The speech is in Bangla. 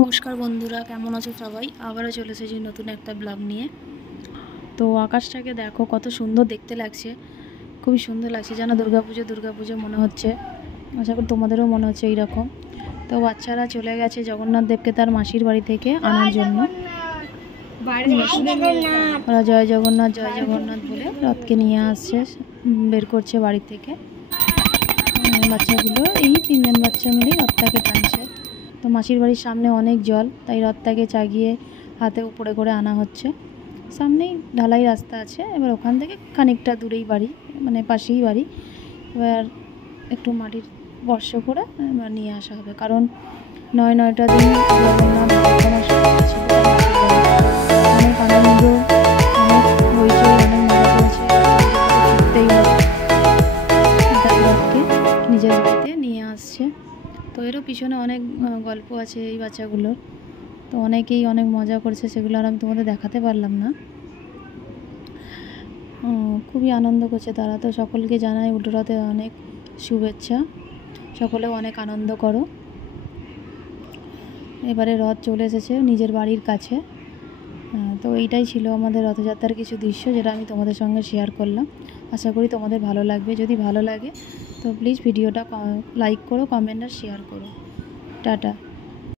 নমস্কার বন্ধুরা, কেমন আছো সবাই? আবারও চলে এসেছি নতুন একটা ব্লগ নিয়ে। তো আকাশটাকে দেখো, কত সুন্দর দেখতে লাগছে, খুবই সুন্দর লাগছে। যেন দুর্গাপুজো মনে হচ্ছে। আশা করি তোমাদেরও মনে হচ্ছে এইরকম। তো বাচ্চারা চলে গেছে জগন্নাথ দেবকে তার মাসির বাড়ি থেকে আনার জন্য। ওরা জয় জগন্নাথ বলে রথকে নিয়ে আসছে, বের করছে বাড়ি থেকে। বাচ্চাগুলো এই 3জন বাচ্চা মিলে রথটাকে টানছে। তো মাসির বাড়ির সামনে অনেক জল, তাই রথটাকে চাগিয়ে হাতে উপরে করে আনা হচ্ছে। সামনেই ঢালাই রাস্তা আছে, এবার ওখান থেকে খানিকটা দূরেই বাড়ি, মানে পাশেই বাড়ি। এবার একটু মাটির স্পর্শ করে এবার নিয়ে আসা হবে, কারণ 9টা দিন জগন্নাথ ছিল। অনেক আনন্দ, অনেক হইচই, অনেক মজা করেছে। ফিরতেই হবে, রথকে নিজের বাড়িতে নিয়ে আসছে। তো এরও পিছনে অনেক গল্প আছে এই বাচ্চাগুলোর। তো অনেকেই অনেক মজা করছে, সেগুলো আর আমি তোমাদের দেখাতে পারলাম না। খুবই আনন্দ করছে তারা। তো সকলকে জানাই উল্টো রথে অনেক শুভেচ্ছা, সকলেও অনেক আনন্দ করো। এবারে রথ চলে এসেছে নিজের বাড়ির কাছে। তো এইটাই ছিল আমাদের রথযাত্রার কিছু দৃশ্য, যেটা আমি তোমাদের সঙ্গে শেয়ার করলাম। আশা করি তোমাদের ভালো লাগবে। যদি ভালো লাগে তো প্লিজ ভিডিওটা লাইক করো, কমেন্ট আর শেয়ার করো। টাটা।